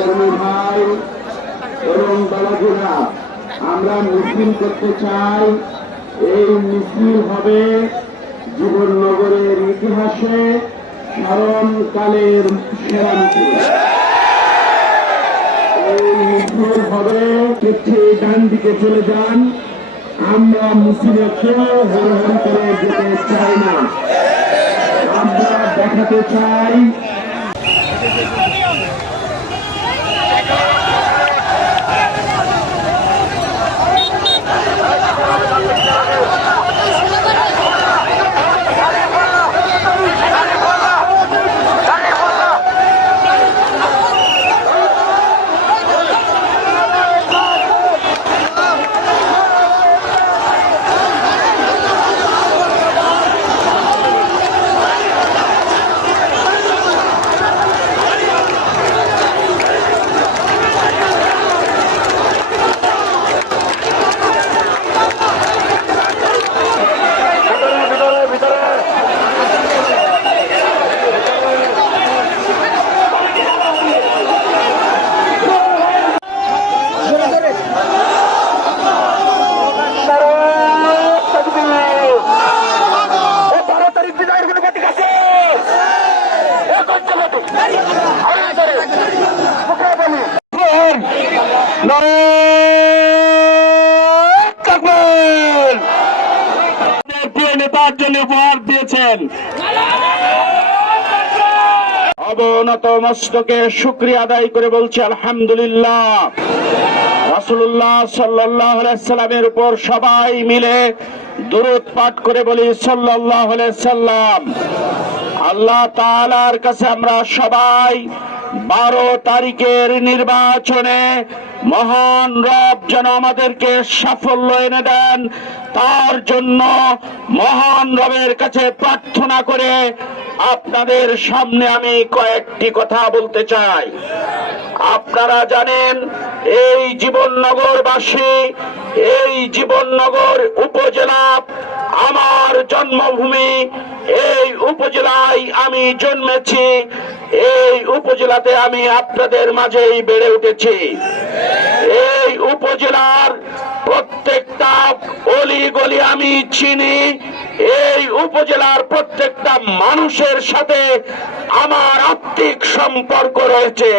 কর্মী ভাই এবং বাবাজিরা, আমরা মিছিল করতে চাই। এই মিছিল হবে জীবননগরের ইতিহাসে স্মরণকালের সেরা মিছিল। এই মিছিল হবে, ডান দিকে চলে যান। আমরা মিছিলে কেউ গ্রহণ করে যেতে চাই না, আমরা দেখাতে চাই নেতার জন্য উপহার দিয়েছেন। অবনত মস্তকে শুকরিয়া আদায় করে বলছি আলহামদুলিল্লাহ। রাসূলুল্লাহ সাল্লাল্লাহু আলাইহি সাল্লামের উপর সবাই মিলে দুরূদ পাঠ করে বলি সাল্লাল্লাহু আলাইহি সাল্লাম। আল্লাহ তাআলার কাছে আমরা সবাই 12 তারিখের নির্বাচনে মহান রব যেন আমাদেরকে সাফল্য এনে দেন, তার জন্য মহান রবের কাছে প্রার্থনা করে আপনাদের সামনে আমি কয়েকটি কথা বলতে চাই। আপনারা জানেন এই জীবননগরবাসী, এই জীবননগর উপজেলা আমার জন্মভূমি। এই উপজেলায় আমি জন্মেছি, এই উপজেলাতে আমি আপনাদের মাঝেই বেড়ে উঠেছি। এই উপজেলার প্রত্যেকটা অলি গলি আমি চিনি। এই উপজেলার প্রত্যেকটা মানুষের সাথে আমার আত্মিক সম্পর্ক রয়েছে।